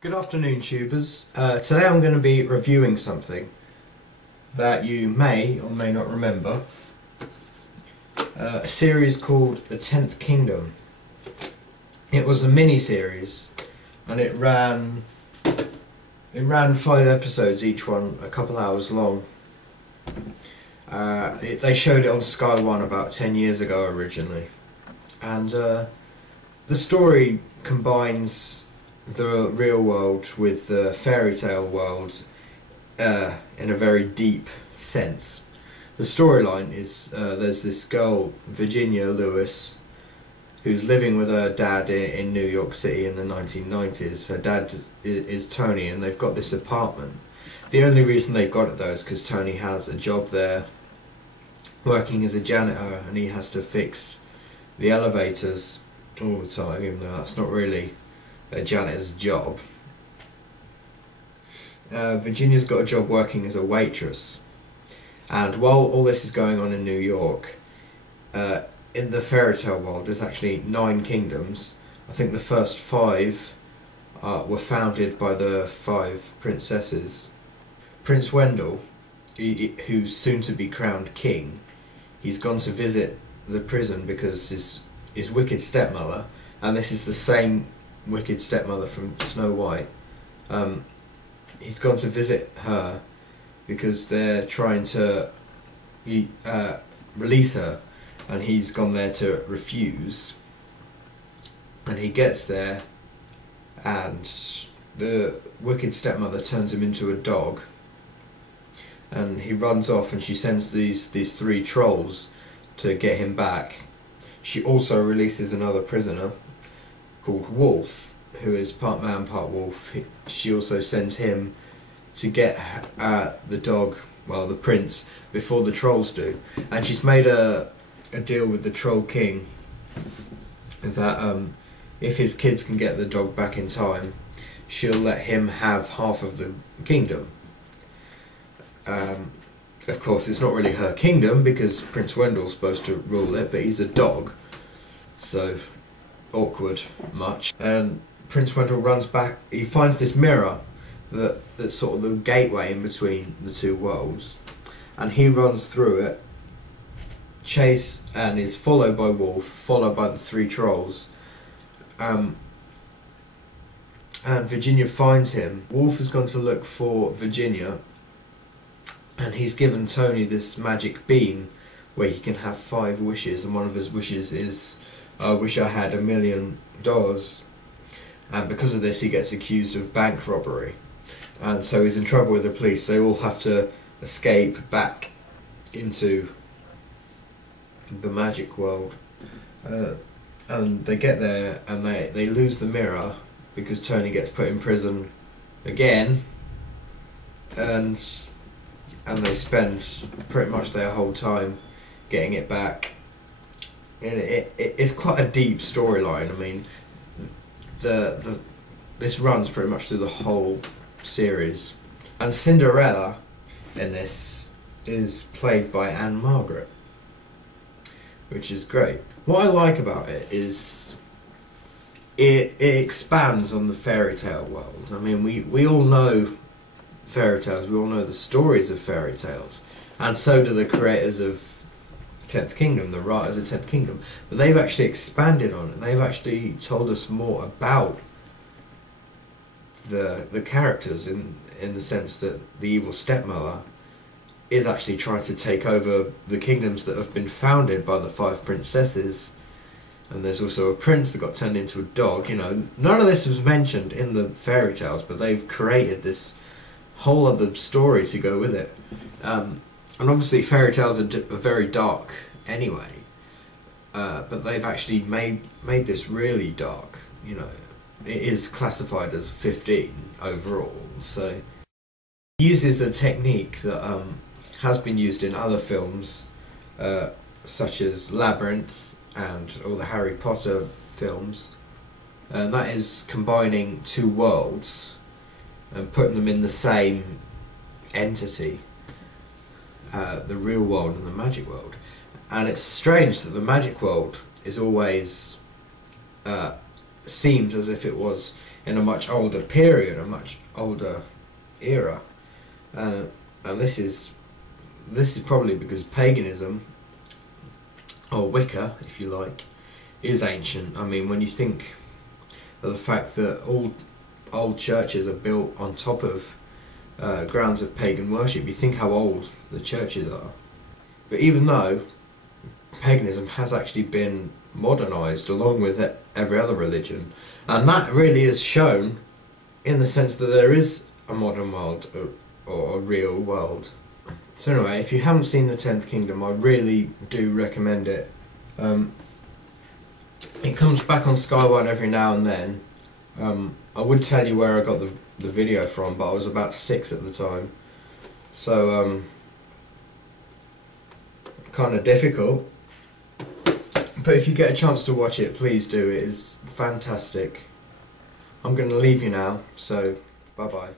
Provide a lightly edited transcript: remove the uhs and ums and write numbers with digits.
Good afternoon, tubers. Today I'm going to be reviewing something that you may or may not remember. A series called The 10th Kingdom. It was a mini-series and it ran 5 episodes, each one a couple hours long. They showed it on Sky One about 10 years ago originally, and the story combines the real world with the fairy tale world in a very deep sense. The storyline is there's this girl, Virginia Lewis, who's living with her dad in New York City in the 1990s. Her dad is Tony, and they've got this apartment. The only reason they've got it though is because Tony has a job there working as a janitor, and he has to fix the elevators all the time, even though that's not really a janitor's job. Virginia's got a job working as a waitress, and while all this is going on in New York, in the fairy tale world there's actually 9 kingdoms. I think the first 5 were founded by the 5 princesses. Prince Wendell, who's soon to be crowned king, he's gone to visit the prison because his wicked stepmother, and this is the same wicked stepmother from Snow White, he's gone to visit her because they're trying to release her, and he's gone there to refuse. And he gets there and the wicked stepmother turns him into a dog, and he runs off, and she sends these 3 trolls to get him back. She also releases another prisoner called Wolf, who is part man, part wolf. She also sends him to get the dog, well, the prince, before the trolls do. And she's made a deal with the Troll King that if his kids can get the dog back in time, she'll let him have half of the kingdom. Of course, it's not really her kingdom because Prince Wendell's supposed to rule it, but he's a dog, so awkward much. And Prince Wendell runs back. He finds this mirror that's sort of the gateway in between the 2 worlds, and he runs through it, and is followed by Wolf, followed by the 3 trolls. And Virginia finds him. Wolf has gone to look for Virginia, and he's given Tony this magic bean where he can have 5 wishes, and one of his wishes is, I wish I had $1 million. And because of this he gets accused of bank robbery, and so he's in trouble with the police. They all have to escape back into the magic world, and they get there and they lose the mirror because Tony gets put in prison again, and they spend pretty much their whole time getting it back. And it's quite a deep storyline. I mean, this runs pretty much through the whole series. And Cinderella in this is played by Ann-Margret, which is great. What I like about it is it expands on the fairy tale world. I mean, we all know fairy tales, we all know the stories of fairy tales, and so do the creators of 10th Kingdom, the writers of 10th Kingdom, but they've actually expanded on it. They've actually told us more about the characters in the sense that the evil stepmother is actually trying to take over the kingdoms that have been founded by the 5 princesses. And there's also a prince that got turned into a dog. You know, none of this was mentioned in the fairy tales, but they've created this whole other story to go with it. And obviously fairy tales are very dark anyway, but they've actually made this really dark. You know, it is classified as 15 overall, so it uses a technique that has been used in other films, such as Labyrinth and all the Harry Potter films, and that is combining 2 worlds and putting them in the same entity. The real world and the magic world. And it's strange that the magic world is always seems as if it was in a much older period, a much older era, and this is probably because paganism, or Wicca, if you like, is ancient. I mean, when you think of the fact that all old churches are built on top of grounds of pagan worship, you think how old the churches are. But even though paganism has actually been modernised along with every other religion, and that really is shown in the sense that there is a modern world, or a real world. So anyway, if you haven't seen The 10th Kingdom, I really do recommend it. It comes back on Sky One every now and then. I would tell you where I got the video from, but I was about 6 at the time, so kind of difficult. But if you get a chance to watch it, please do. It is fantastic. I'm going to leave you now, so bye bye.